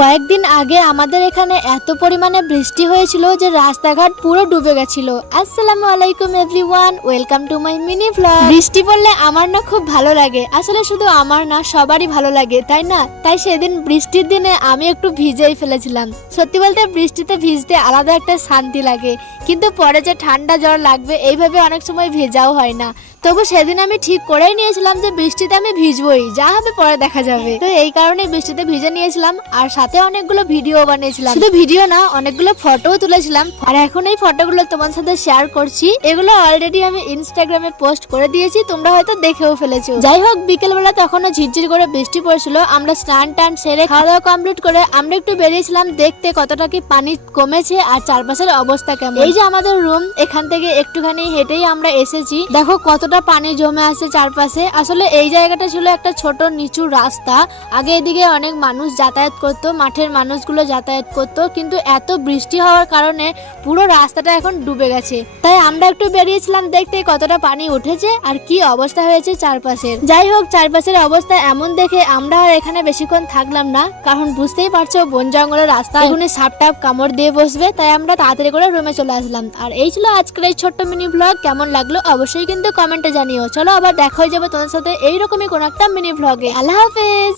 কয়েকদিন আগে আমাদের এখানে এত পরিমাণে বৃষ্টি হয়েছিল যে রাস্তাঘাট পুরো ডুবে গেছিল। আসসালামু আলাইকুম everyone, welcome to my mini vlog. বৃষ্টি পড়লে আমার না খুব ভালো লাগে, আসলে শুধু আমার না সবারই ভালো লাগে, তাই না? তাই সেদিন বৃষ্টির দিনে আমি একটু ভিজেই ফেলেছিলাম। সত্যি বলতে বৃষ্টিতে ভিজতে আলাদা একটা শান্তি লাগে, কিন্তু পরে যে ঠান্ডা জ্বর লাগবে এইভাবে অনেক সময় ভেজাও হয় না। তবু সেদিন আমি ঠিক করেই নিয়েছিলাম যে বৃষ্টিতে আমি ভিজবই, যা হবে পরে দেখা যাবে। তো এই কারণে বৃষ্টিতে ভিজে নিয়েছিলাম, আর সাথে অনেকগুলো ভিডিও বানিয়েছিলাম। শুধু ভিডিও না, অনেকগুলো ফটোও তুলেছিলাম, আর এখন এই ফটোগুলো তোমার সাথে শেয়ার করছি। এগুলো অলরেডি আমি ইনস্টাগ্রামে পোস্ট করে দিয়েছি, তোমরা হয়তো দেখেও ফেলেছো। যাই হোক, বিকেলবেলা তখনও ঝিরঝির করে বৃষ্টি পড়ছিল। আমরা স্নান টান সেরে খাওয়া দাওয়া কমপ্লিট করে আমরা একটু বেরিয়েছিলাম দেখতে কতটা কি পানি কমেছে আর চারপাশের অবস্থা কেমন। এই যে আমাদের রুম, এখান থেকে একটুখানি হেঁটেই আমরা এসেছি। দেখো কতটা পানি জমে আছে চারপাশে। আসলে এই জায়গাটা ছিল একটা ছোট নিচু রাস্তা। আগে এদিকে অনেক মানুষ যাতায়াত করতো, মাঠের মানুষগুলো যাতায়াত করতো, কিন্তু এত বৃষ্টি হওয়ার কারণে পুরো রাস্তাটা এখন ডুবে গেছে। তাই আমরা একটু বেরিয়েছিলাম দেখতে কতটা পানি উঠেছে আর কি অবস্থা হয়েছে চারপাশের। যাই হোক, চারপাশের অবস্থা এমন দেখে আমরা আর এখানে বেশিক্ষণ থাকলাম না, কারণ বুঝতেই পারছো বন জঙ্গলের রাস্তা, এখানে সাপ টাপ কামড় দিয়ে বসবে। তাই আমরা তাড়াতাড়ি করে রুমে চলে আসলাম। আর এই ছিল আজকের এই ছোট্ট মিনি ব্লগ। কেমন লাগলো অবশ্যই কিন্তু কমেন্টে জানিও। চলো আবার দেখা হয়ে যাবে তোমার সাথে এইরকমই কোন একটা মিনি ব্লগে। আল্লাহ হাফেজ।